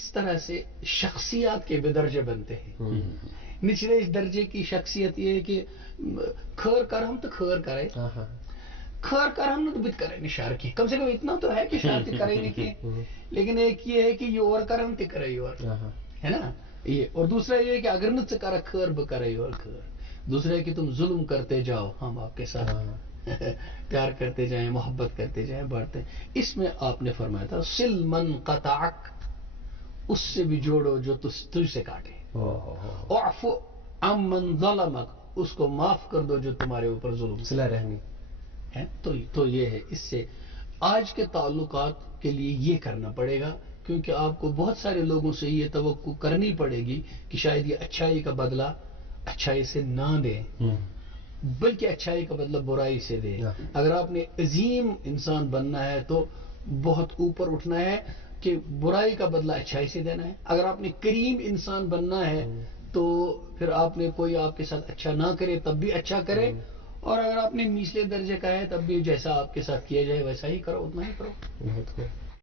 اس طرح سے شخصیات کے بھی درجے بنتے ہیں. نچلے اس درجے کی شخصیت یہ ہے کہ خیر کر ہم تو خیر کرے، خیر کر ہم نے تو بت کرے نشار کی، کم سے کم اتنا تو ہے کہ شارتی کرے نہیں کی. لیکن ایک یہ ہے کہ یہ اور کر ہم تے کرے اور ہے نا یہ. اور دوسرا یہ ہے کہ اگر نہ کر خیر ب کرے اور خیر. دوسرا ہے کہ تم ظلم کرتے جاؤ، ہم آپ کے ساتھ پیار کرتے جائیں، محبت کرتے جائیں، بڑھتے. اس میں آپ نے فرمایا تھا سل من قطعک، اس سے بھی جوڑو جو تجھ سے کاٹے، اعفو عن من ظلمک، اس کو معاف کر دو جو تمہارے اوپر ظلم صلہ رحمی ہے. تو یہ ہے. اس سے آج کے تعلقات کے لیے یہ کرنا پڑے گا، کیونکہ آپ کو بہت سارے لوگوں سے یہ توقع کرنی پڑے گی کہ شاید یہ اچھائی کا بدلہ اچھائی سے نہ دیں، بلکہ اچھائی کا بدلہ برائی سے دے. اگر آپ نے عظیم انسان بننا ہے تو بہت اوپر اٹھنا ہے کہ برائی کا بدلہ اچھائی سے دینا ہے. اگر آپ نے کریم انسان بننا ہے تو پھر آپ نے کوئی آپ کے ساتھ اچھا نہ کرے تب بھی اچھا کرے، اور اگر آپ نے نچلے درجے کا ہے تب بھی جیسا آپ کے ساتھ کیا جائے ویسا ہی کرو، اتنا ہی کرو.